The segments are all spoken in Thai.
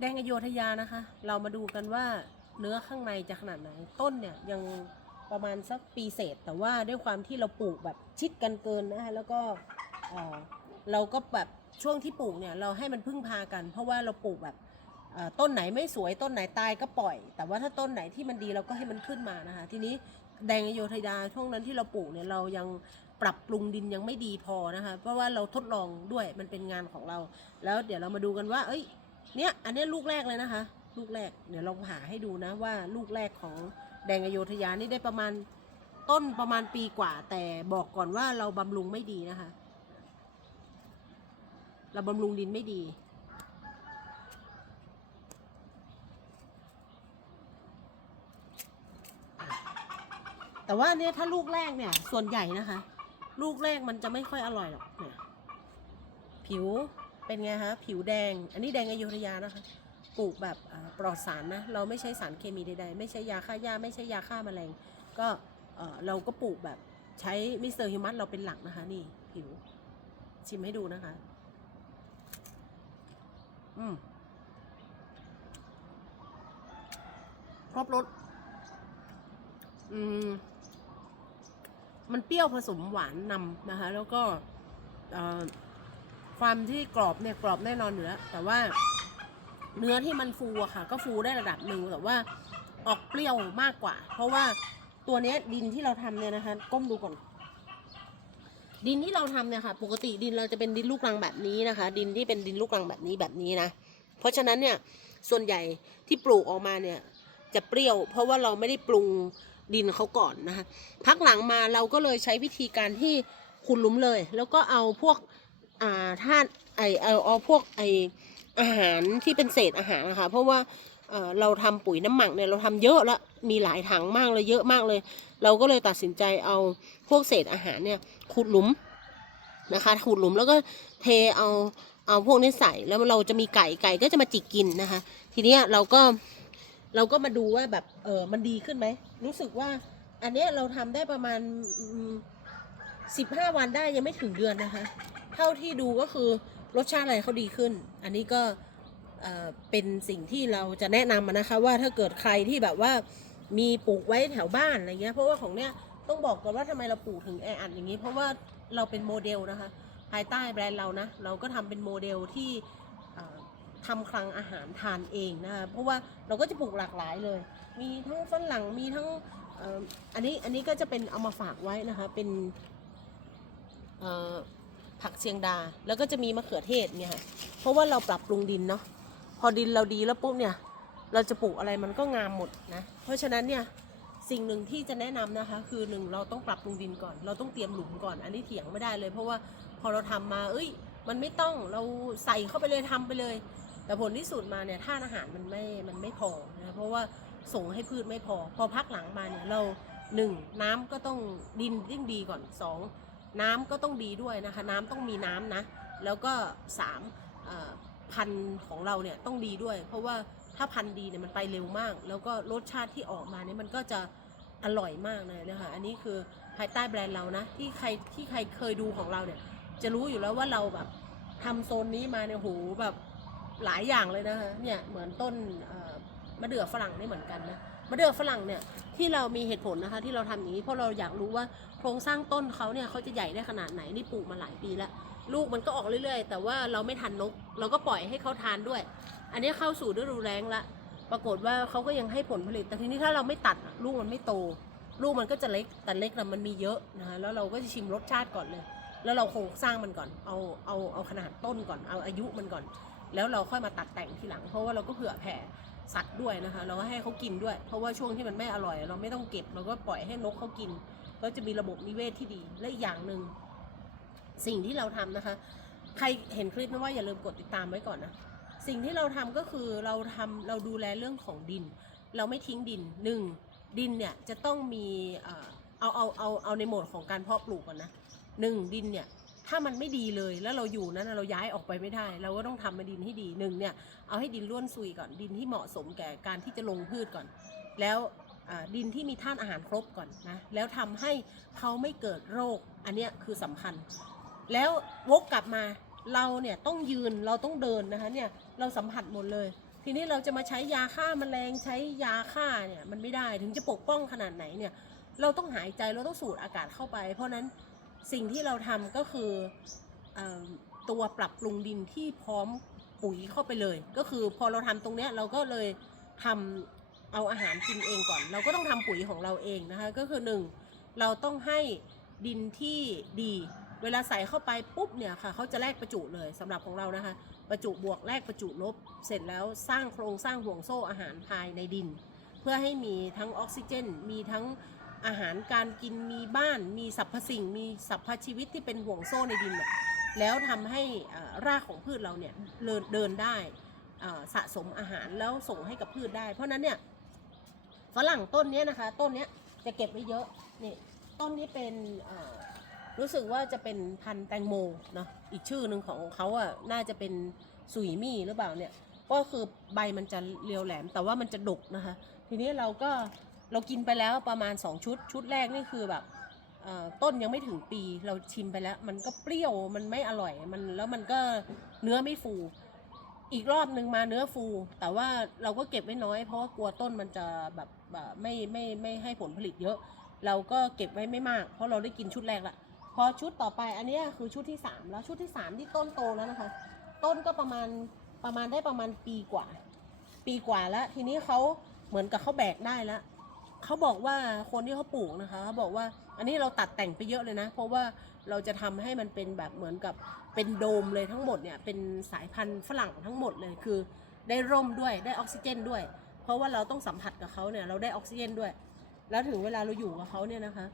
แดงอโยธยานะคะ เรามาดูกันว่าเนื้อข้างในจะขนาดไหน ต้นเนี่ยยังประมาณสักปีเศษ แต่ว่าด้วยความที่เราปลูกแบบชิดกันเกินนะคะแล้วก็เราก็แบบช่วงที่ปลูกเนี่ยเราให้มันพึ่งพากัน เพราะว่าเราปลูกแบบต้นไหนไม่สวยต้นไหนตายก็ปล่อย แต่ว่าถ้าต้นไหนที่มันดีเราก็ให้มันขึ้นมานะคะ ทีนี้แดงอโยธยาช่วงนั้นที่เราปลูกเนี่ยเรายังปรับปรุงดินยังไม่ดีพอนะคะ เพราะว่าเราทดลองด้วยมันเป็นงานของเรา แล้วเดี๋ยวเรามาดูกันว่า เอ้ย เนี่ยอันนี้ลูกแรกเลยนะคะ ลูกแรกเดี๋ยวเราหาให้ดูนะว่าลูกแรกของแดงอโยธยานี่ได้ประมาณต้นประมาณปีกว่า แต่บอกก่อนว่าเราบำรุงไม่ดีนะคะ เราบำรุงดินไม่ดี แต่ว่าเนี่ยถ้าลูกแรกเนี่ย ส่วนใหญ่นะคะ ลูกแรกมันจะไม่ค่อยอร่อยหรอกเนี่ยผิว เป็นไงคะผิวแดง อันนี้แดงอยุธยานะคะปลูกแบบปลอดสารนะเราไม่ใช้สารเคมีใดๆ ไม่ใช้ยาฆ่าหญ้าไม่ใช้ยาฆ่าแมลง ก็เอ่อเราก็ปลูกแบบใช้มิสเตอร์ฮิวมัสเราเป็นหลักนะคะ นี่ผิว ชิมให้ดูนะคะ อืมครบรสอืม มันเปรี้ยวผสมหวานนำนะคะ แล้วก็เอ่อ ความที่กรอบเนี่ยกรอบแน่นอนอยู่แล้วแต่ว่าเนื้อที่มันฟูอะค่ะ ก็ฟูได้ระดับหนึ่งแต่ว่าออกเปรี้ยวมากกว่า เพราะว่าตัวเนี้ยดินที่เราทำเนี่ยนะคะก้มดูก่อน ดินที่เราทำเนี่ยค่ะ ปกติดินเราจะเป็นดินลูกรังแบบนี้นะคะ ดินที่เป็นดินลูกรังแบบนี้แบบนี้นะเพราะฉะนั้นเนี่ยส่วนใหญ่ที่ปลูกออกมาเนี่ยจะเปรี้ยว เพราะว่าเราไม่ได้ปรุงดินเขาก่อนนะคะพักหลังมาเราก็เลยใช้วิธีการที่ขุดหลุมเลย แล้วก็เอาพวก อ่าธาตุไอเอาเอาพวกไออาหารที่เป็นเศษอาหารนะคะเพราะว่าเราทำปุ๋ยน้ำหมักเนี่ยเราทำเยอะแล้วมีหลายถังมากเลยเยอะมากเลย เราก็เลยตัดสินใจเอาพวกเศษอาหารเนี่ยขุดหลุมนะคะขุดหลุมแล้วก็เทเอาเอาพวกนี้ใส่แล้วเราจะมีไก่ไก่ก็จะมาจิกกินนะคะ ทีนี้เราก็เราก็มาดูว่าแบบเออมันดีขึ้นไหมรู้สึกว่าอันเนี้ยเราทำได้ประมาณ สิบห้าวันได้ยังไม่ถึงเดือนนะคะ เท่าที่ดูก็คือรสชาติอะไรเขาดีขึ้น อันนี้ก็เป็นสิ่งที่เราจะแนะนำนะคะ ว่าถ้าเกิดใครที่แบบว่ามีปลูกไว้แถวบ้านอะไรเงี้ย เพราะว่าของเนี้ยต้องบอกก่อนว่าทำไมเราปลูกถึงแออัดอย่างนี้ เพราะว่าเราเป็นโมเดลนะคะ ภายใต้แบรนด์เรานะ เราก็ทำเป็นโมเดลที่เอ่อทำคลังอาหารทานเองนะคะเพราะว่าเราก็จะปลูกหลากหลายเลย มีทั้งฝรั่งมีทั้งอันนี้อันนี้ก็จะเป็นเอามาฝากไว้นะคะ เป็น ผักเชียงดา แล้วก็จะมีมะเขือเทศเนี่ยค่ะเพราะว่าเราปรับปรุงดินเนาะพอดินเราดีแล้วปุ๊บเนี่ย เราจะปลูกอะไรมันก็งามหมดนะ เพราะฉะนั้นเนี่ยสิ่งหนึ่งที่จะแนะนำนะคะ คือหนึ่งเราต้องปรับปรุงดินก่อน เราต้องเตรียมหลุมก่อน อันนี้เถียงไม่ได้เลย เพราะว่าพอเราทำมา เอ้ย มันไม่ต้องเราใส่เข้าไปเลยทำไปเลย แต่ผลที่สุดมาเนี่ยท่านอาหารมันไม่มันไม่พอนะเพราะว่าส่งให้พืชไม่พอ พอพักหลังมาเนี่ยเราหนึ่งน้ำก็ต้องดินยิ่งดีก่อนสอง น้ำก็ต้องดีด้วยนะคะ น้ำต้องมีน้ำนะ แล้วก็สามพันธุ์ของเราเนี่ยต้องดีด้วย เพราะว่าถ้าพันธุ์ดีเนี่ยมันไปเร็วมาก แล้วก็รสชาติที่ออกมาเนี่ยมันก็จะอร่อยมากเลยนะคะ อันนี้คือภายใต้แบรนด์เรานะ ที่ใครที่ใครเคยดูของเราเนี่ย จะรู้อยู่แล้วว่าเราแบบทำโซนนี้มาเนี่ยโหแบบหลายอย่างเลยนะคะเนี่ยเหมือนต้นมะเดื่อฝรั่งนี่เหมือนกันนะ มะเดื่อฝรั่งเนี่ยที่เรามีเหตุผลนะคะที่เราทำอย่างนี้เพราะเราอยากรู้ว่าโครงสร้างต้นเขาเนี่ยเขาจะใหญ่ได้ขนาดไหนนี่ปลูกมาหลายปีแล้วลูกมันก็ออกเรื่อยๆ แต่ว่าเราไม่ทันนก เราก็ปล่อยให้เขาทานด้วย อันนี้เข้าสู่ฤดูแล้งละปรากฏว่าเขาก็ยังให้ผลผลิต แต่ทีนี้ถ้าเราไม่ตัดลูกมันไม่โต ลูกมันก็จะเล็กแต่เล็กแล้วมันมีเยอะนะคะแล้วเราก็จะชิมรสชาติก่อนเลย แล้วเราโครงสร้างมันก่อนเอาเอาเอาขนาดต้นก่อนเอาอายุมันก่อน แล้วเราค่อยมาตัดแต่งทีหลังเพราะว่าเราก็เผื่อแผ่ สัตว์ด้วยนะคะ เราก็ให้เขากินด้วย เพราะว่าช่วงที่มันไม่อร่อย เราไม่ต้องเก็บเราก็ปล่อยให้นกเขากิน ก็จะมีระบบนิเวศที่ดี และอีกอย่างหนึ่งสิ่งที่เราทำนะคะ ใครเห็นคลิปนะว่าอย่าลืมกดติดตามไว้ก่อนนะสิ่งที่เราทำก็คือเราทำเราดูแลเรื่องของดิน เราไม่ทิ้งดินหนึ่งดินเนี่ยจะต้องมีเอ่อเอาเอาเอาเอาในโหมดของการเพาะปลูกก่อนนะหนึ่งดินเนี่ย ถ้ามันไม่ดีเลยแล้วเราอยู่นั้นเราย้ายออกไปไม่ได้ เราก็ต้องทำมาดินให้ดีหนึ่งเนี่ยเอาให้ดินร่วนซุยก่อนดินที่เหมาะสมแก่การที่จะลงพืชก่อน แล้วดินที่มีธาตุอาหารครบก่อนนะแล้วทำให้เขาไม่เกิดโรคอันนี้คือสำคัญ แล้ววกกลับมาเราเนี่ยต้องยืนเราต้องเดินนะคะเนี่ยเราสัมผัสหมดเลย ทีนี้เราจะมาใช้ยาฆ่าแมลงใช้ยาฆ่าเนี่ยมันไม่ได้ถึงจะปกป้องขนาดไหนเนี่ยเราต้องหายใจเราต้องสูดอากาศเข้าไป เพราะนั้น สิ่งที่เราทำก็คืออตัวปรับปรุงดินที่พร้อมปุ๋ยเข้าไปเลย ก็คือพอเราทำตรงเนี้ยเราก็เลยทำเอาอาหารกินเองก่อน เราก็ต้องทำปุ๋ยของเราเองนะคะ ก็คือหนึ่งเราต้องให้ดินที่ดี เวลาใส่เข้าไปปุ๊บเนี่ยค่ะเขาจะแลกประจุเลยสำหรับของเรานะคะ ประจุบวกแลกประจุลบ เสร็จแล้วสร้างโครงสร้างห่วงโซ่อาหารภายในดิน เพื่อให้มีทั้งออกซิเจน มีทั้ง อาหารการกินมีบ้านมีสรรพสิ่ง มีสรรพชีวิตที่เป็นห่วงโซ่ในดินเนี่ยแล้วทำให้รากของพืชเราเนี่ยเดินได้สะสมอาหารแล้วส่งให้กับพืชได้ เพราะนั้นเนี่ยฝรั่งต้นนี้นะคะ ต้นนี้จะเก็บไว้เยอะนี่ต้นนี้เป็นรู้สึกว่าจะเป็นพันธุ์แตงโมเนาะอีกชื่อหนึ่งของเขาอะน่าจะเป็นสุยมี่หรือเปล่าเนี่ยก็คือใบมันจะเรียวแหลมแต่ว่ามันจะดกนะคะ ทีนี้เราก็ เรากินไปแล้วประมาณ 2 ชุด ชุดแรกนี่คือแบบต้นยังไม่ถึงปีเราชิมไปแล้ว มันก็เปรี้ยวมันไม่อร่อยมันแล้วมันก็เนื้อไม่ฟู อีกรอบหนึ่งมาเนื้อฟู แต่ว่าเราก็เก็บไว้น้อย เพราะว่ากลัวต้นมันจะแบบแบบไม่ไม่ไม่ให้ผลผลิตเยอะ เราก็เก็บไว้ไม่มาก เพราะเราได้กินชุดแรกละพอชุดต่อไปอันนี้คือชุดที่สามแล้วชุดที่สามที่ต้นโตแล้วนะคะ ต้นก็ประมาณประมาณได้ประมาณปีกว่า ปีกว่าแล้วทีนี้เขาเหมือนกับเขาแบกได้แล้ว เขาบอกว่าคนที่เขาปลูกนะคะเขาบอกว่าอันนี้เราตัดแต่งไปเยอะเลยนะ เพราะว่าเราจะทำให้มันเป็นแบบเหมือนกับเป็นโดมเลยทั้งหมดเนี่ยเป็นสายพันธุ์ฝรั่งทั้งหมดเลยคือได้ร่มด้วยได้ออกซิเจนด้วย เพราะว่าเราต้องสัมผัสกับเขาเนี่ยเราได้ออกซิเจนด้วย แล้วถึงเวลาเราอยู่กับเขาเนี่ยนะคะ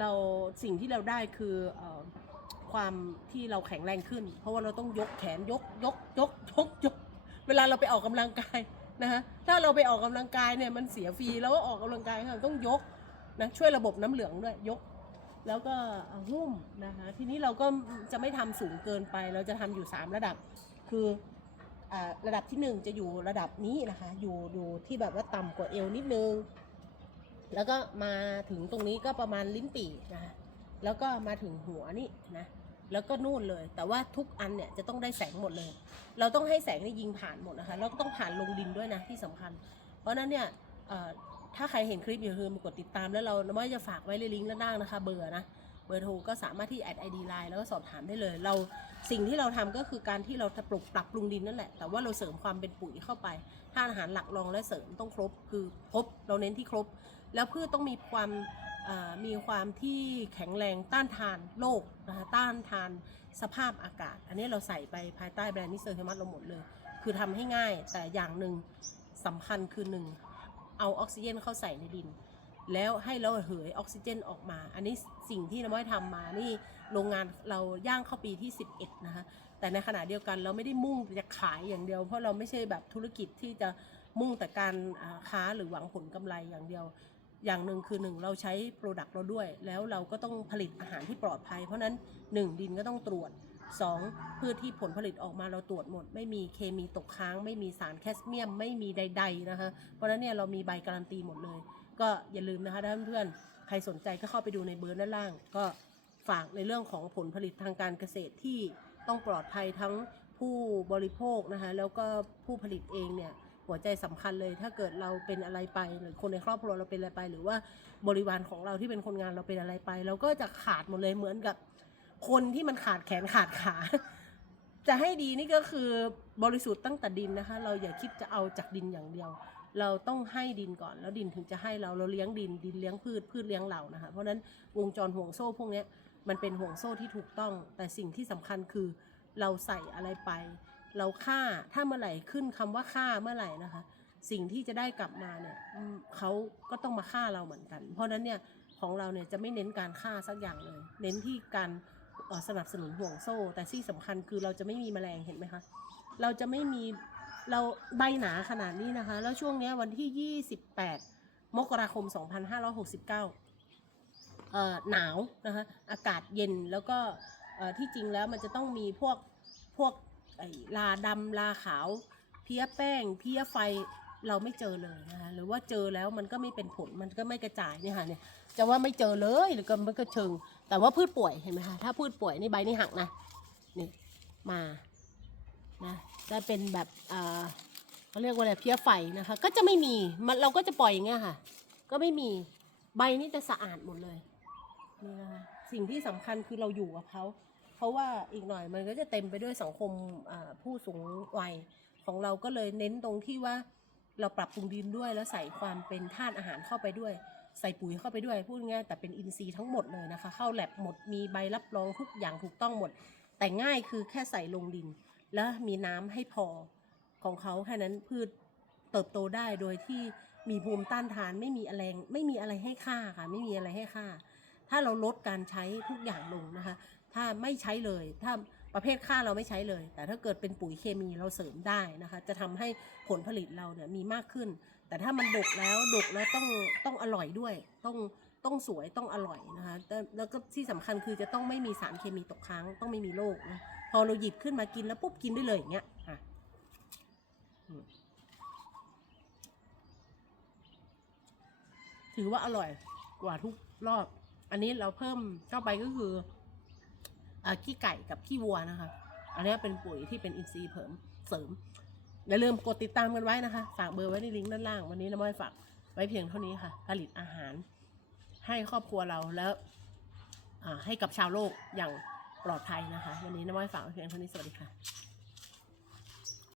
เราสิ่งที่เราได้คือออความที่เราแข็งแรงขึ้น เพราะว่าเราต้องยกแขนยกยกยกยกยกเวลาเราไปออกกำลังกาย นะคะถ้าเราไปออกกำลังกายเนี่ยมันเสียฟรีแล้วก็ออกกำลังกายค่ะต้องยกนะช่วยระบบน้ำเหลืองด้วยยก แล้วก็หุ้มนะคะทีนี้เราก็จะไม่ทำสูงเกินไป เราจะทำอยู่ 3 ระดับคืออระดับที่ 1 จะอยู่ระดับนี้นะคะอยู่อยู่ที่แบบว่าต่ำกว่าเอวนิดนึง แล้วก็มาถึงตรงนี้ก็ประมาณลิ้นปี่นะคะแล้วก็มาถึงหัวนี่นะ แล้วก็นู่นเลย แต่ว่าทุกอันเนี่ยจะต้องได้แสงหมดเลย เราต้องให้แสงนี่ยิงผ่านหมดนะคะแล้วก็ต้องผ่านลงดินด้วยนะที่สำคัญ เพราะนั้นเนี่ยถ้าใครเห็นคลิปอย่าลืมกดติดตามแล้วเราไม่จะฝากไว้ในลิงก์ด้านล่างนะคะ เบอร์นะเบอร์โทรก็สามารถที่แอดไอดีไลน์แล้วก็สอบถามได้เลย เราสิ่งที่เราทำก็คือการที่เราปรับปรับปรุงดินนั่นแหละ แต่ว่าเราเสริมความเป็นปุ๋ยเข้าไปถ้าอาหารหลักรองและเสริมต้องครบคือครบเราเน้นที่ครบ แล้วพืชต้องมีความ มีความที่แข็งแรงต้านทานโรคนะคะต้านทานสภาพอากาศ อันนี้เราใส่ไปภายใต้แบรนด์นิเซอร์เฮมัสเราหมดเลย คือทำให้ง่ายแต่อย่างหนึ่งสำคัญคือหนึ่งเอาออกซิเจนเข้าใส่ในดิน แล้วให้เราเหยออกซิเจนออกมา อันนี้สิ่งที่น้ำม้อยทำมานี่โรงงานเราย่างเข้าปีที่ 11 นะคะแต่ในขณะเดียวกันเราไม่ได้มุ่งจะขายอย่างเดียว เพราะเราไม่ใช่แบบธุรกิจที่จะมุ่งแต่การค้าหรือหวังผลกำไรอย่างเดียว อย่างหนึ่งคือหนึ่งเราใช้โปรดักต์เราด้วย แล้วเราก็ต้องผลิตอาหารที่ปลอดภัย เพราะนั้นหนึ่งดินก็ต้องตรวจสองพืชที่ผลผลิตออกมาเราตรวจหมด ไม่มีเคมีตกค้าง ไม่มีสารแคสเมียม ไม่มีใด ๆนะคะเพราะนั้นเนี่ยเรามีใบการันตีหมดเลย ก็อย่าลืมนะคะท่านเพื่อนๆใครสนใจก็เข้าไปดูในเบอร์ด้านล่าง ก็ฝากในเรื่องของผลผลิตทางการเกษตรที่ต้องปลอดภัยทั้งผู้บริโภคนะคะแล้วก็ผู้ผลิตเองเนี่ย หัวใจสำคัญเลย ถ้าเกิดเราเป็นอะไรไป หรือคนในครอบครัวเราเป็นอะไรไป หรือว่าบริวารของเราที่เป็นคนงานเราเป็นอะไรไป เราก็จะขาดหมดเลยเหมือนกับ คนที่มันขาดแขนขาดขา จะให้ดีนี่ก็คือบริสุทธิ์ตั้งแต่ดินนะคะ เราอย่าคิดจะเอาจากดินอย่างเดียว เราต้องให้ดินก่อนแล้วดินถึงจะให้เราเราเลี้ยงดินดินเลี้ยงพืชพืชเลี้ยงเรานะคะเพราะนั้นวงจรห่วงโซ่พวกนี้มันเป็นห่วงโซ่ที่ถูกต้อง แต่สิ่งที่สำคัญคือเราใส่อะไรไป เราฆ่าถ้าเมื่อไหร่ขึ้นคำว่าฆ่าเมื่อไหร่นะคะ สิ่งที่จะได้กลับมาเนี่ยเขาก็ต้องมาฆ่าเราเหมือนกัน เพราะนั้นเนี่ยของเราเนี่ยจะไม่เน้นการฆ่าสักอย่างเลย เน้นที่การสนับสนุนห่วงโซ่ แต่ที่สำคัญคือเราจะไม่มีแมลงเห็นไหมคะเราจะไม่มีเราใบหนาขนาดนี้นะคะ แล้วช่วงนี้วันที่ 28 มกราคม 2569เอ่อหนาวนะคะอากาศเย็นแล้วก็ที่จริงแล้วมันจะต้องมีพวกพวก ไอ้ลาดำลาขาว เพี้ยแป้ง เพี้ยไฟเราไม่เจอเลยนะคะหรือว่าเจอแล้วมันก็ไม่เป็นผลมันก็ไม่กระจายเนี่ยค่ะเนี่ยจะว่าไม่เจอเลยหรือก็มันก็เชิง แต่ว่าพืชป่วยเห็นไหมคะถ้าพืชป่วยนี่ใบนี่หักนะนี่มานะจะเป็นแบบอ่าเขาเรียกว่าอะไรเพี้ยไฟนะคะ ก็จะไม่มีมันเราก็จะปล่อยอย่างเงี้ยค่ะ ก็ไม่มีใบนี่จะสะอาดหมดเลยนี่นะคะสิ่งที่สำคัญคือเราอยู่กับเขา ราะว่าอีกหน่อยมันก็จะเต็มไปด้วยสังคมผู้สูงวัยของเราก็เลยเน้นตรงที่ว่าเราปรับปรุงดินด้วยแล้วใส่ความเป็นธาตุอาหารเข้าไปด้วย ใส่ปุ๋ยเข้าไปด้วยพูดง่ายแต่เป็นอินทรีย์ทั้งหมดเลยนะคะ เข้าแลบหมดมีใบรับรองทุกอย่างถูกต้องหมด แต่ง่ายคือแค่ใส่ลงดิน แล้วมีน้ำให้พอของเขาแค่นั้นพืชเติบโตได้โดยที่มีภูมิต้านทานไม่มีอะไรไม่มีอะไรให้ค่าค่ะ ไม่มีอะไรให้ค่า ถ้าเราลดการใช้ทุกอย่างลงนะคะ ถ้าไม่ใช้เลย ถ้าประเภทค่าเราไม่ใช้เลย แต่ถ้าเกิดเป็นปุ๋ยเคมีเราเสริมได้นะคะ จะทำให้ผลผลิตเราเนี่ยมีมากขึ้น แต่ถ้ามันดกแล้วดกแล้วต้องต้องอร่อยด้วย ต้องต้องสวยต้องอร่อยนะคะแล้วก็ที่สำคัญคือจะต้องไม่มีสารเคมีตกค้างต้องไม่มีโรคนะพอเราหยิบขึ้นมากินแล้วปุ๊บกินได้เลยอย่างเงี้ยอะถือว่าอร่อยกว่าทุกรอบ อันนี้เราเพิ่มเข้าไปก็คือ ขี้ไก่กับขี้วัวนะคะ อันนี้เป็นปุ๋ยที่เป็นอินทรีย์เผิมเสริมอย่าลืมกดติดตามกันไว้นะคะ ฝากเบอร์ไว้ในลิงก์ด้านล่าง วันนี้น้ำม้อยฝากไว้เพียงเท่านี้ค่ะ ผลิตอาหาร ให้ครอบครัวเราแล้วให้กับชาวโลกอย่างปลอดภัยนะคะ วันนี้น้ำม้อยฝากไว้เพียงเท่านี้สวัสดีค่ะ